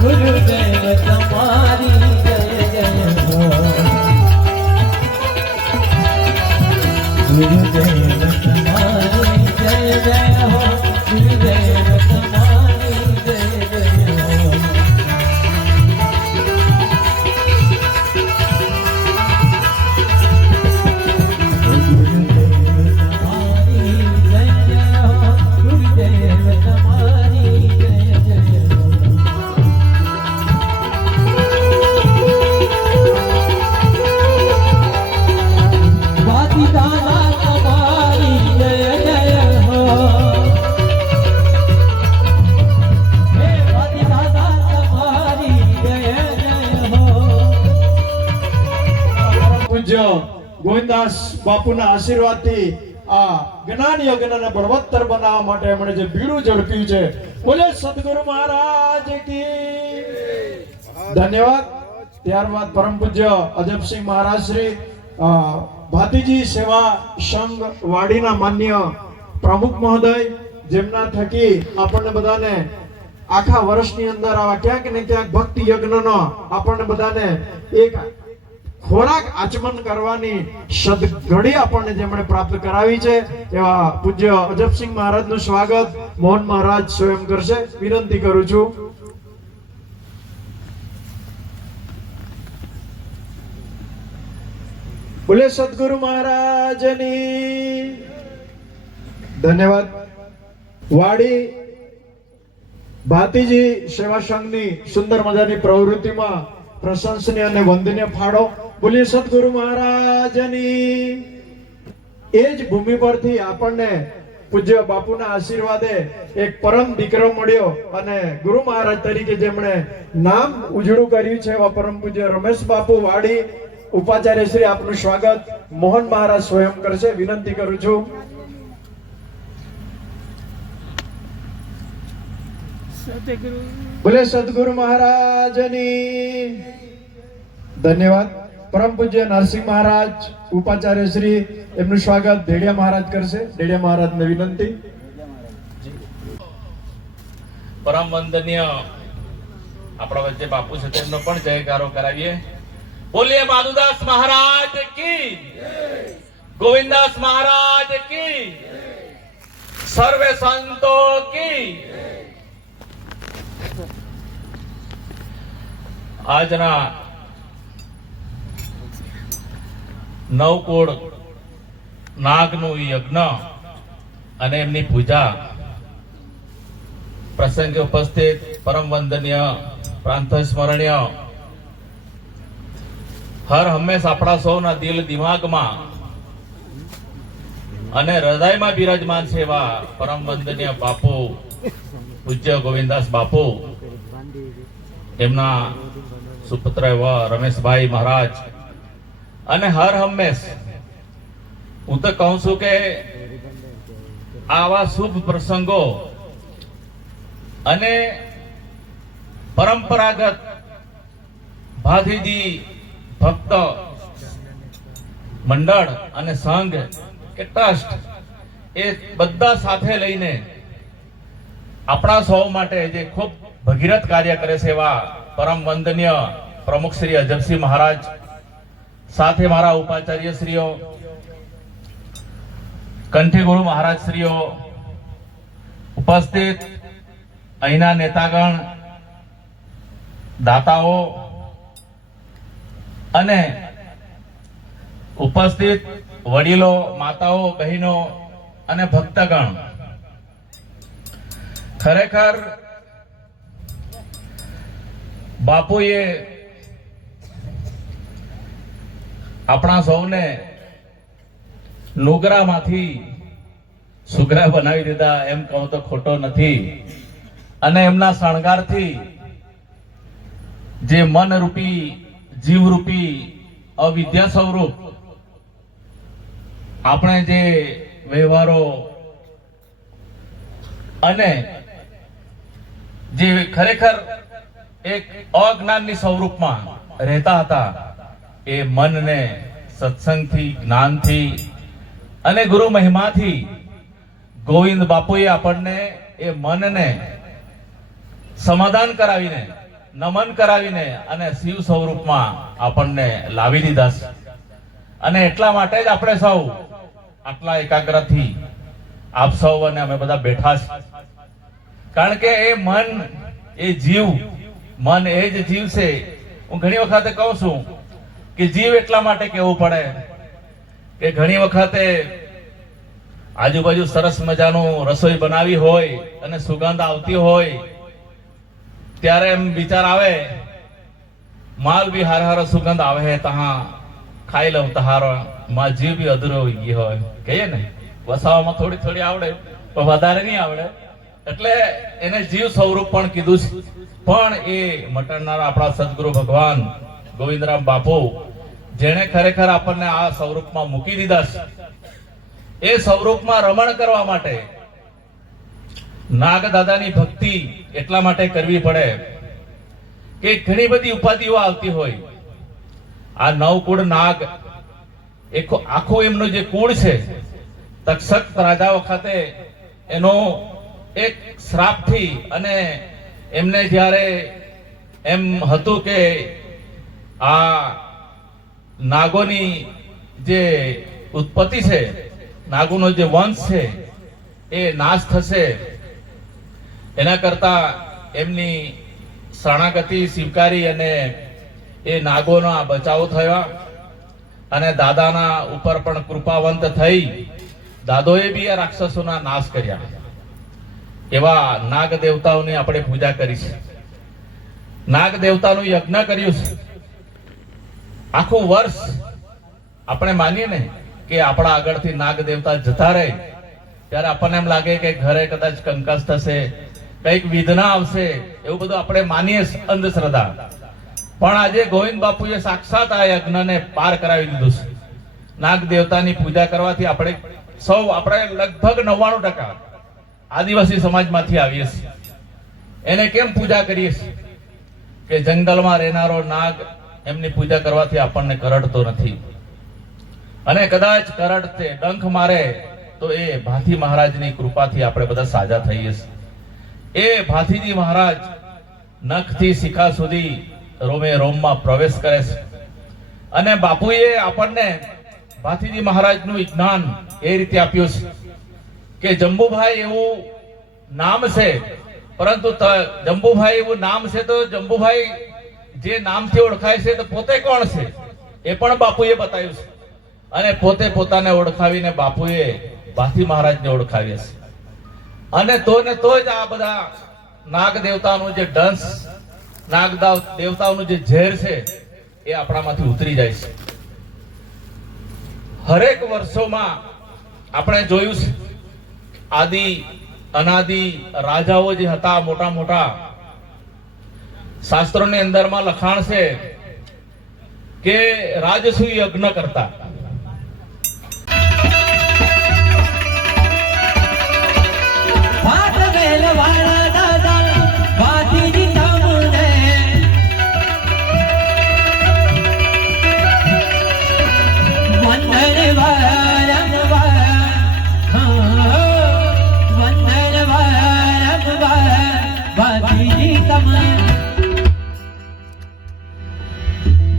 ગુરુદેવ તમારી જય જય હો ગુરુદેવ તમારી જય જય હો ગુરુદેવ તમારી જય જય હો ગોવિંદાસ બાપુના આશીર્વાદથી આ જ્ઞાન યજ્ઞને બળવત્તર બનાવવા માટે એમણે જે બીડું ઝડપ્યું છે બોલે સદગુરુ મહારાજ કી ધન્યવાદ. ત્યારબાદ પરમ પૂજ્ય અજબસિંહ મહારાજ શ્રી ભાતીજી સેવા સંઘ વાડીના માન્ય પ્રમુખ મહોદય, જેમના થકી આપણને બધાને આખા વર્ષની અંદર આવા ક્યાંક ને ક્યાંક ભક્તિ યજ્ઞનો આપણને બધાને એક ખોરાક આચમન કરવાની સદઘડી આપણને જેમણે પ્રાપ્ત કરાવી છે એવા પૂજ્ય અજબસિંહ મહારાજનું સ્વાગત મોહન મહારાજ સ્વયં કરશે. વિનંતી કરું છું. બોલે સદગુરુ મહારાજની ધન્યવાદ. વાડી ભાતીજી સેવા સંઘની સુંદર મજાની પ્રવૃત્તિમાં પ્રશંસનીય અને વંદનીય ફાળો. બોલીએ સદગુરુ મહારાજની. એ જ ભૂમિ પરથી આપણને પૂજ્ય બાપુના આશીર્વાદે એક પરમ દીકરો મળ્યો અને ગુરુ મહારાજ તરીકે જેમણે નામ ઉજળું કર્યું છે એવા પરમ પૂજ્ય રમેશ બાપુ વાડી ઉપાચાર્ય શ્રી, આપનું સ્વાગત મોહન મહારાજ સ્વયં કરશે. વિનંતી કરું છું. બોલે સદગુરુ મહારાજની ધન્યવાદ. પરમ પૂજ્ય નરસિંહ મહારાજ ઉપાચાર્ય શ્રી, એમનું સ્વાગત ઢેડિયા મહારાજ કરશે. ઢેડિયા મહારાજને વિનંતી. પરમ વંદનીય આપણા વચ્ચે બાપુ છે તેમનો પણ જયકારો કરાવીએ. બોલીએ માધુદાસ મહારાજ કી, ગોવિંદાસ મહારાજ કી, સર્વે સંતો કી. આજના નવકોડ નાગનું યજ્ઞ અને એમની પૂજા પ્રસંગે ઉપસ્થિત પરમ વંદનીય પ્રાંત સ્મરણીય હર હંમેશ આપણા સૌના દિલ દિમાગમાં અને હૃદયમાં બિરાજમાન છે એવા પરમ વંદનીય બાપુ પૂજ્ય ગોવિંદાસ બાપુ, એમના સુપુત્ર એવા રમેશભાઈ મહારાજ, અને હર હંમેશ હું તો કહું છું કે આવા શુભ પ્રસંગો અને પરંપરાગત ભાતીજી ભક્ત મંડળ અને સંઘ કે ટ્રસ્ટ એ બધા સાથે લઈને આપણા સૌ માટે જે ખૂબ ભગીરથ કાર્ય કરે છે એવા પરમ વંદનીય પ્રમુખ શ્રી અજબસિંહ મહારાજ, સાથે મારા ઉપાચાર્ય શ્રીઓ, કંઠી ગુરુ મહારાજ શ્રીઓ, ઉપસ્થિત અહીંના નેતાગણ, દાતાઓ અને ઉપસ્થિત વડીલો, માતાઓ, બહેનો અને ભક્તગણ, ખરેખર બાપુએ આપણા સૌને નુગરામાંથી સુગરા બનાવી દીધા એમ કહું તો ખોટો નથી. અને એમના શણગારથી જે મનરૂપી, જીવરૂપી, અવિદ્યા સ્વરૂપ આપણે જે વ્યવહારો અને જે ખરેખર એક અજ્ઞાનની સ્વરૂપમાં રહેતા હતા એ મનને સત્સંગથી, જ્ઞાનથી અને ગુરુ મહિમાથી ગોવિંદ બાપુએ આપણને એ મનને સમાધાન કરાવીને, નમન કરાવીને અને શિવ સ્વરૂપમાં આપણને લાવી દીધા છે. અને એટલા માટે જ આપણે સૌ આટલા એકાગ્રથી આપ સૌ અને અમે બધા બેઠા છે. કારણ કે એ મન, એ જીવ, મન એ જ જીવ છે. હું ઘણી વખતે કહું છું કે જીવ એટલા માટે કહેવું પડે કે ઘણી વખતે આજુબાજુ સરસ મજાનું રસોઈ બનાવી હોય અને સુગંધ આવતી હોય ત્યારે એમ વિચાર આવે, માલ બી હાર હારો સુગંધ આવે હે, તહા ખાઈ લઉં તહારો, માં જીવ બી અધૂરો હોઈ ગયો હોય. કહીએ ને, વસાવામાં થોડી થોડી આવડે પણ વધારે નહીં આવડે, એટલે એને જીવ સ્વરૂપ પણ કીધું છે. પણ એ મટાડનારા આપણા સદગુરુ ભગવાન ગોવિંદરામ બાપુ, જેણે ખરેખર આપણને આ સ્વરૂપમાં મૂકી દીધા છે, એ સ્વરૂપમાં રમણ કરવા માટે નાગ દાદાની ભક્તિ એટલા માટે કરવી પડે કે ઘણી બધી ઉપાધિઓ આવતી હોય. આ નવકુળ નાગ, આખું એમનું જે કુળ છે, તક્ષક રાજા વખતે એનો એક શ્રાપથી, અને એમને જ્યારે એમ હતું કે આ નાગોની જે ઉત્પત્તિ છે, નાગોનો જે વંશ છે એ નાશ થશે, એના કરતા એમની શરણાગતિ સ્વીકારી અને એ નાગોનો બચાવ થયો અને દાદાના ઉપર પણ કૃપાવંત થઈ દાદોએ બી આ રાક્ષસોના નાશ કર્યા. એવા નાગ દેવતાઓની આપણે પૂજા કરી છે, નાગ દેવતાનું યજ્ઞ કર્યું છે. આખું વર્ષ આપણે માનીએ ને કે આપણા આગળથી નાગ દેવતા જતા રહે ત્યારે આપણને એમ લાગે કે ઘરે કદાચ કંકાસ થશે, કઈક વિઘ્ન આવશે, એવું બધું આપણે માનીએ અંધશ્રદ્ધા. પણ આજે ગોવિંદ બાપુએ સાક્ષાત આ યજ્ઞને પાર કરાવી દીધું છે. નાગ દેવતાની પૂજા કરવાથી આપણે સૌ, આપણે લગભગ 99% આદિવાસી સમાજમાંથી આવીએ છીએ. એને કેમ પૂજા કરીએ છીએ કે જંગલમાં રહેનારો નાગ, એમની પૂજા કરવાથી આપણને કરડતો નથી. અને કદાચ કરડતે ડંખ મારે તો એ ભાથી મહારાજની કૃપાથી આપણે બધા સાજા થઈએ છીએ. એ ભાથીજી મહારાજ નખથી શિખા સુધી રોમે રોમમાં પ્રવેશ કરે છે. અને બાપુએ આપણને ભાથીજી મહારાજનું જ્ઞાન એ રીતે આપ્યું છે કે જંબુભાઈ એવું નામ છે, પરંતુ જંબુભાઈ એવું નામ છે તો જંબુભાઈ જે નામથી ઓળખાય છે તો પોતે કોણ છે એ પણ બાપુએ બતાવ્યું છે. અને પોતે પોતાને ઓળખાવીને બાપુએ ભાથી મહારાજને ઓળખાવ્યા છે. અને તો ને તો જ આ બધા નાગ દેવતાનું જે ડંસ, નાગ દેવતાનું જે ઝેર છે એ આપણામાંથી ઉતરી જાય છે. હરેક વર્ષોમાં આપણે જોયું છે, આદિ અનાદિ રાજાઓ જે હતા, મોટા મોટા શાસ્ત્રોની અંદરમાં લખાણ છે કે રાજસૂય યજ્ઞ કરતા.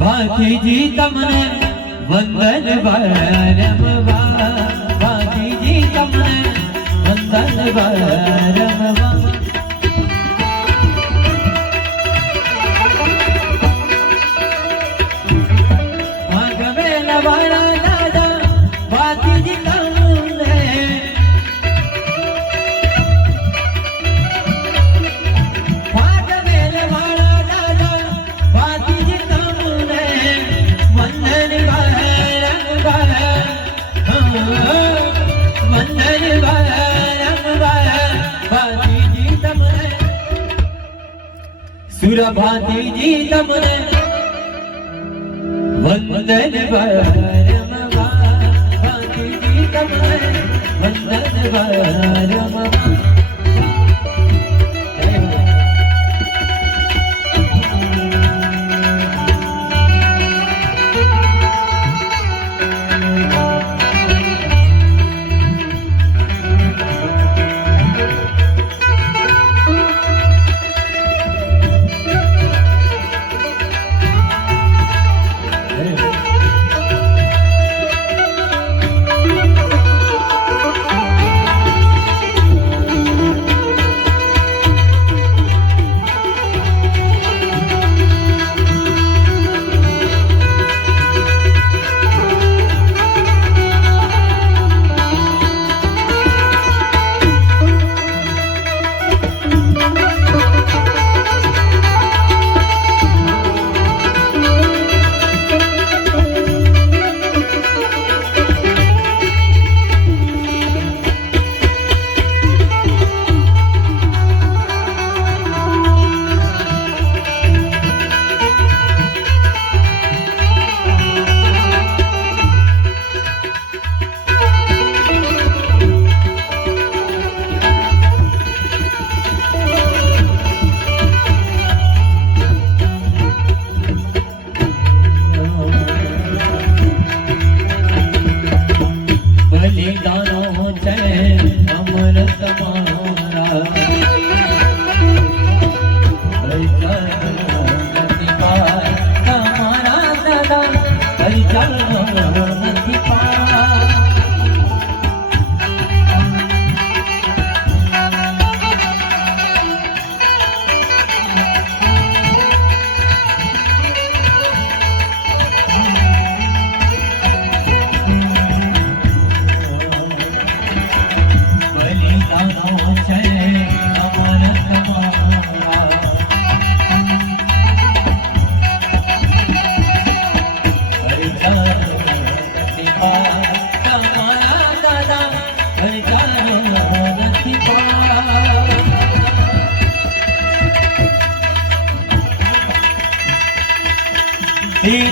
ભાથીજી તમને વંદન વારંવાર, ભાથીજી તમને વંદન વારંવાર. ભાગવેલ વાળા દાદા ભાથીજી તમને, ભાગવેલ વાળા દાદા ભાથીજી તમને વંદન વારંવાર, વંદન વારંવાર. ભાથીજી તમને, સુર ભાથીજી તમને વંદન વારંવાર, ભાથીજી તમને વંદન વારંવાર.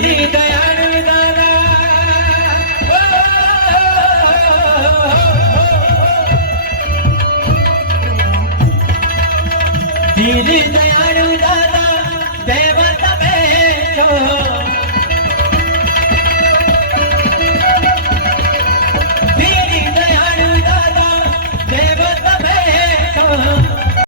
દીની દયાળ દાદા દીની